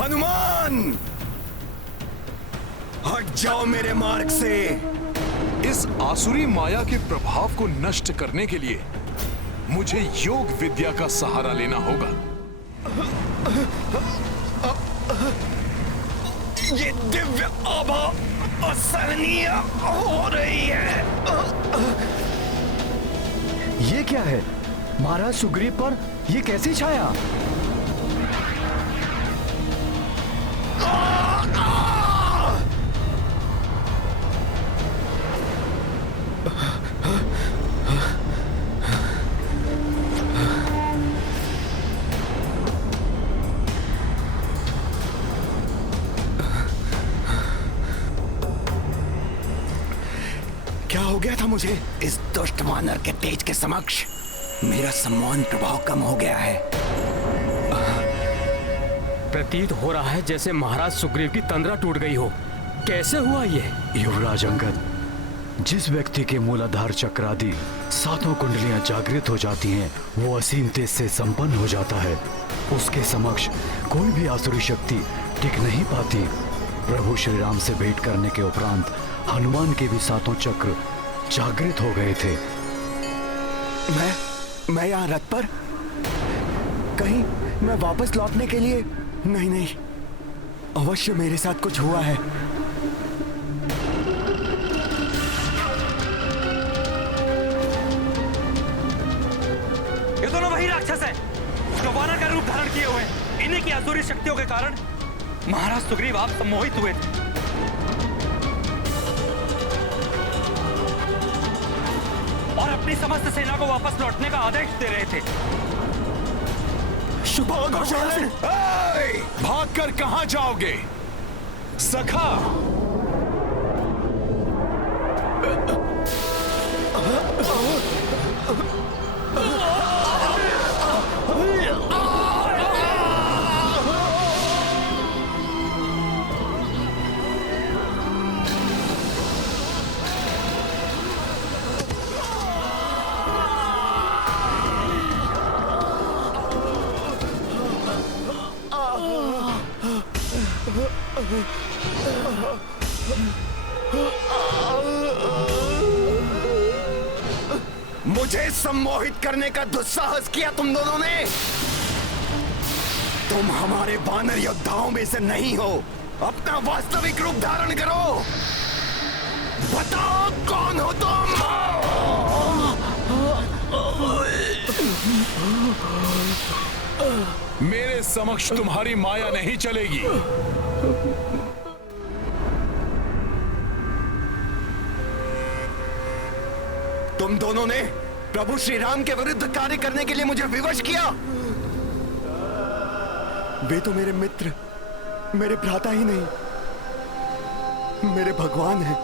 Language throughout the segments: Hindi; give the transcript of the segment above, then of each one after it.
हनुमान, हट जाओ मेरे मार्ग से। इस आसुरी माया के प्रभाव को नष्ट करने के लिए मुझे योग विद्या का सहारा लेना होगा। ये दिव्य आभा असहनीय हो रही है। ये क्या है? महाराज सुग्रीव पर ये कैसी छाया? क्या हो गया था मुझे? इस दुष्ट वानर के तेज के समक्ष मेरा सम्मान प्रभाव कम हो गया है। प्रतीत हो रहा है जैसे महाराज सुग्रीव की तंद्रा टूट गई हो। कैसे हुआ ये? युवराज अंगद, जिस व्यक्ति के मूलाधार चक्र आदि सातों कुंडलियां जागृत हो जाती हैं, वो असीम तेज से संपन्न हो जाता है। उसके समक्ष कोई भी आसुरी शक्ति टिक नहीं पाती। प्रभु श्री राम से भेंट करने के उपरांत हनुमान के भी सातों चक्र जागृत हो गए थे। मैं यहाँ रथ पर? कहीं मैं वापस लौटने के लिए? नहीं, अवश्य मेरे साथ कुछ हुआ है। ये दोनों वही राक्षस हैं जो वानर का रूप धारण किए हुए हैं। इन्हीं की आसुरी शक्तियों के कारण महाराज सुग्रीव आप सम्मोहित हुए थे और अपनी समस्त सेना को वापस लौटने का आदेश दे रहे थे। भागकर कहां जाओगे सखा? मुझे सम्मोहित करने का दुस्साहस किया तुम दोनों ने। तुम हमारे वानर योद्धाओं में से नहीं हो। अपना वास्तविक रूप धारण करो। बताओ कौन हो तुम? मेरे समक्ष तुम्हारी माया नहीं चलेगी। तुम दोनों ने प्रभु श्री राम के विरुद्ध कार्य करने के लिए मुझे विवश किया। वे तो मेरे मित्र, मेरे भ्राता ही नहीं, मेरे भगवान हैं।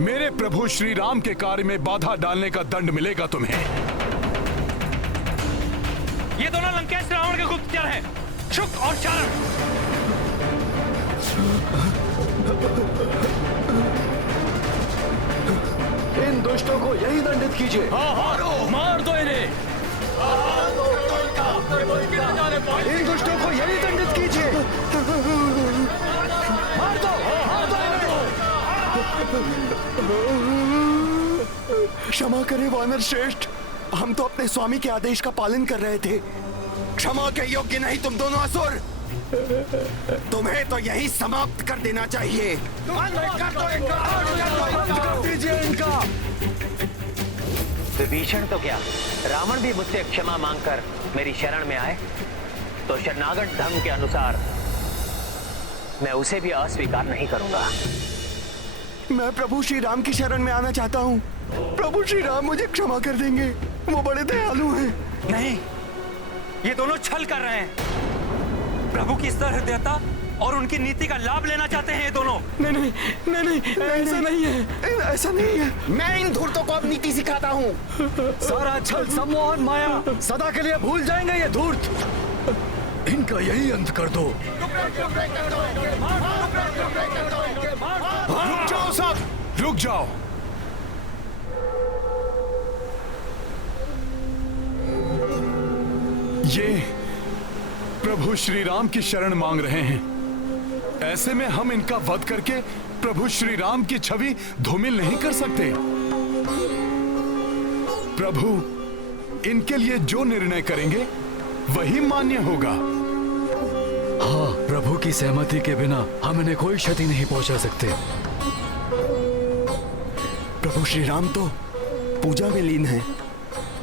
मेरे प्रभु श्री राम के कार्य में बाधा डालने का दंड मिलेगा तुम्हें। ये दोनों लंकेश रावण के गुप्तचर हैं, शुक और चारण। इन दुष्टों को यही दंडित कीजिए। मार दो इन्हें। इन दुष्टों को यही दंडित कीजिए। मार दो क्षमा करें वानर श्रेष्ठ, हम तो अपने स्वामी के आदेश का पालन कर रहे थे। क्षमा के योग्य नहीं तुम दोनों असुर। तुम्हें तो यही समाप्त कर देना चाहिए। कर दीजिए इनका। विभीषण तो क्या, रावण भी मुझसे क्षमा मांगकर मेरी शरण में आए तो शरणागत धर्म के अनुसार मैं उसे भी अस्वीकार नहीं करूंगा। मैं प्रभु श्री राम की शरण में आना चाहता हूँ। प्रभु श्री राम मुझे क्षमा कर देंगे, वो बड़े दयालु हैं। नहीं, ये दोनों छल कर रहे हैं। प्रभु की सहृदयता और उनकी नीति का लाभ लेना चाहते हैं ये दोनों। नहीं, ऐसा नहीं है, ऐसा नहीं है। मैं इन धूर्तों को अब नीति सिखाता हूँ। सारा छल, सम्मोहन, माया सदा के लिए भूल जाएंगे ये धूर्त। इनका यही अंत कर दो। रुक जाओ सब, रुक जाओ। ये प्रभु श्री राम की शरण मांग रहे हैं। ऐसे में हम इनका वध करके प्रभु श्री राम की छवि धूमिल नहीं कर सकते। प्रभु इनके लिए जो निर्णय करेंगे वही मान्य होगा। हाँ, प्रभु की सहमति के बिना हम इन्हें कोई क्षति नहीं पहुंचा सकते। प्रभु श्री राम तो पूजा में लीन हैं।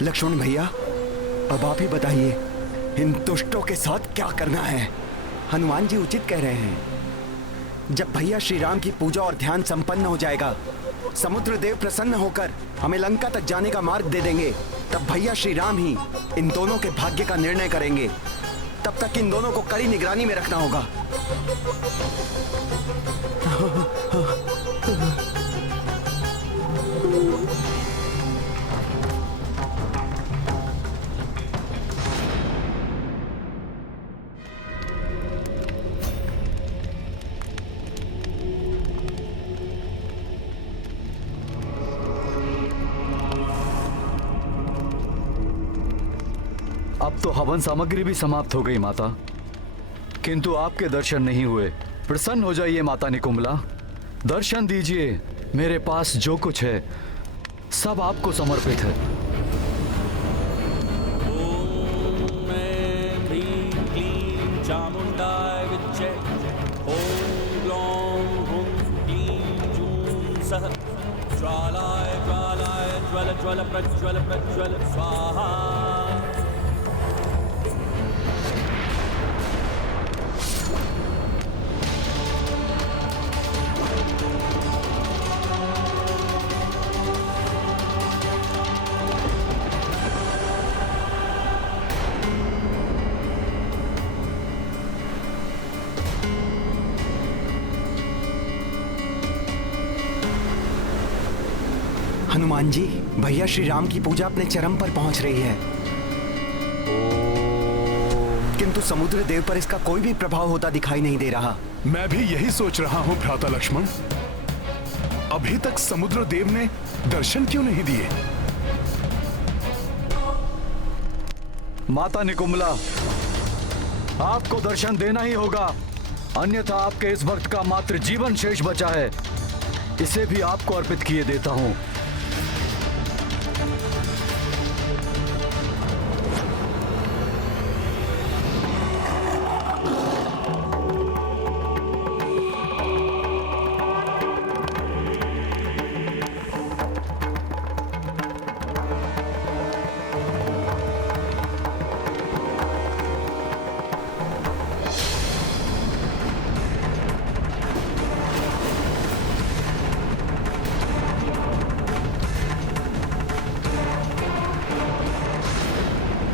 लक्ष्मण भैया, अब आप ही बताइए, इन दुष्टों के साथ क्या करना है? हनुमान जी उचित कह रहे हैं। जब भैया श्री राम की पूजा और ध्यान संपन्न हो जाएगा, समुद्र देव प्रसन्न होकर हमें लंका तक जाने का मार्ग दे देंगे, तब भैया श्री राम ही इन दोनों के भाग्य का निर्णय करेंगे। तब तक इन दोनों को कड़ी निगरानी में रखना होगा। अब तो हवन सामग्री भी समाप्त हो गई माता, किंतु आपके दर्शन नहीं हुए। प्रसन्न हो जाइए माता निकुंभला, दर्शन दीजिए। मेरे पास जो कुछ है सब आपको समर्पित है। ओम ह्रीं क्लीं चामुंडाय विच्चे। ओम ग्लौं हुं क्लीं जूं सः। ज्वालाय ज्वालाय ज्वल ज्वल प्रज्वल प्रज्वल स्वाहा। हनुमान जी, भैया श्री राम की पूजा अपने चरम पर पहुंच रही है, किंतु समुद्र देव पर इसका कोई भी प्रभाव होता दिखाई नहीं दे रहा। मैं भी यही सोच रहा हूं भ्राता लक्ष्मण। अभी तक समुद्र देव ने दर्शन क्यों नहीं दिए? माता निकुंभला, आपको दर्शन देना ही होगा, अन्यथा आपके इस भक्त का मात्र जीवन शेष बचा है। इसे भी आपको अर्पित किए देता हूं।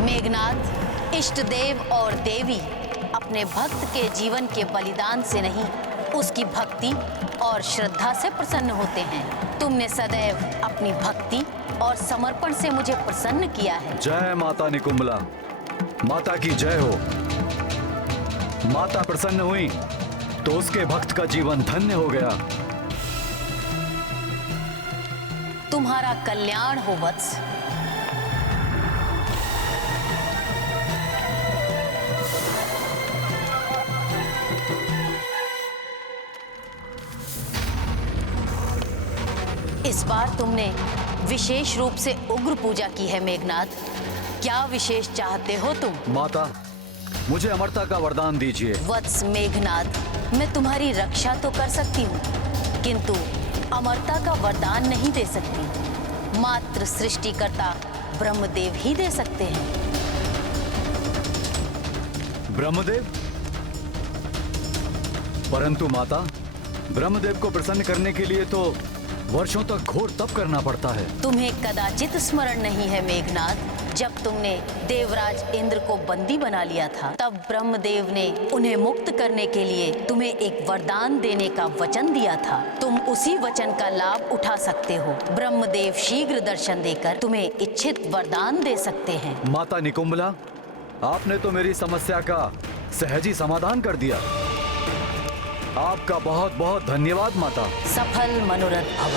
मेघनाथ, इष्ट देव और देवी अपने भक्त के जीवन के बलिदान से नहीं, उसकी भक्ति और श्रद्धा से प्रसन्न होते हैं। तुमने सदैव अपनी भक्ति और समर्पण से मुझे प्रसन्न किया है। जय माता निकुंभला, माता की जय हो। माता प्रसन्न हुई तो उसके भक्त का जीवन धन्य हो गया। तुम्हारा कल्याण हो वत्स। इस बार तुमने विशेष रूप से उग्र पूजा की है मेघनाथ। क्या विशेष चाहते हो तुम? माता, मुझे अमरता का वरदान दीजिए। वत्स मेघनाथ, मैं तुम्हारी रक्षा तो कर सकती हूँ, किंतु अमरता का वरदान नहीं दे सकती। मात्र सृष्टिकर्ता ब्रह्मदेव ही दे सकते हैं। ब्रह्मदेव? परंतु माता, ब्रह्मदेव को प्रसन्न करने के लिए तो वर्षों तक घोर तप करना पड़ता है। तुम्हें कदाचित स्मरण नहीं है मेघनाथ, जब तुमने देवराज इंद्र को बंदी बना लिया था, तब ब्रह्मदेव ने उन्हें मुक्त करने के लिए तुम्हें एक वरदान देने का वचन दिया था। तुम उसी वचन का लाभ उठा सकते हो। ब्रह्मदेव शीघ्र दर्शन देकर तुम्हें इच्छित वरदान दे सकते हैं। माता निकुंभला, आपने तो मेरी समस्या का सहजी समाधान कर दिया। आपका बहुत बहुत धन्यवाद माता। सफल मनोरथ भव।